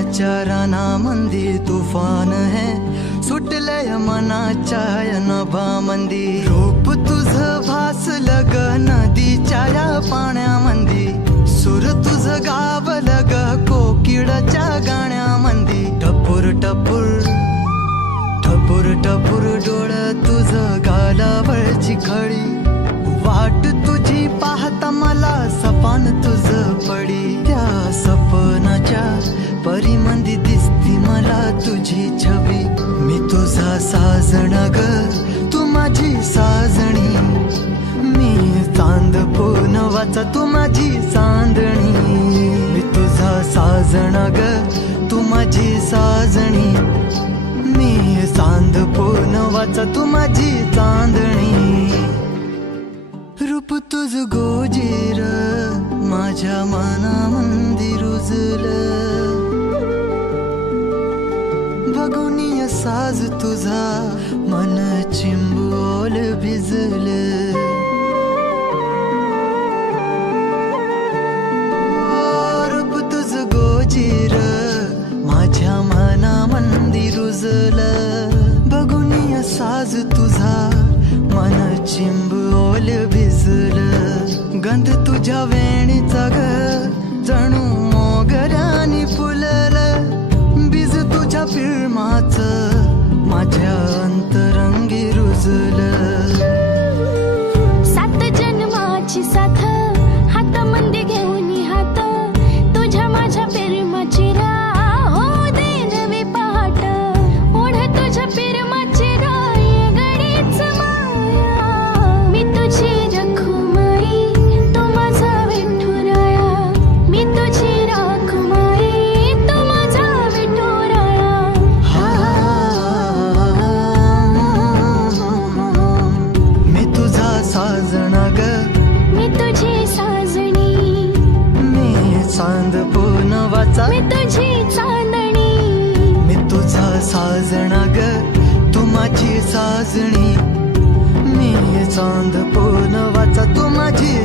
प्रेमाच्या रानामंदी तुफान है सुटलय मनाच्या नभामंदी रूप तुझं भासलं ग नदीच्या या पाण्यामंदी सुर तुझं गावलं ग कोकिळाच्या गाण्यामंदी टपूर टपूर टपूर टपूर डोळं तुझं गालावरची खळी वाट तुझी पाहता मला सपान तुझं पडी त्या सपनाच्या परिमंदी दिसती मला तुझी छबी मी तुझा साजण ग तू माझी साजणी मी चांद पूनवाचा तू माझी चांदणी मी तुझा साजण ग तू माझी साजणी मी चांद पूनवाचा तू माझी चांदणी रूप तुझ गोजीर माझ्या मनामंदी रुजलं बघुनिय साज तुझा मन चिंबोल भिजलं रूप तुझ गोजीर माझ्या मनामंदी रुजलं बघुनिय साज तुझा मन चिंबोल भिजलं गंध तुझ्या वेणीचा ग जणू मोगऱ्यानी फुललं बीज तुझ्या फिल्माचं माझ्या अंतरंगी रुजलं सात जन्माची साथ हातामंदी घेऊन हात तुझ्या माझ्या प्रेमाची राह हो दे नवी पहाट ओढ तुझ्या प्रेमाची राह ये गडीच माया मी तुझी रखुमाई तू माझा विठुराया मी तुझी रखुमाई तू माझा विठुराया मी तुझा साजना ग मी तुझी साजणी मी चांद पूनवाचा मी तुझी चांदणी मी तुझा साजना ग तू माझी साजणी मी चांद पूनवाचा तू माझी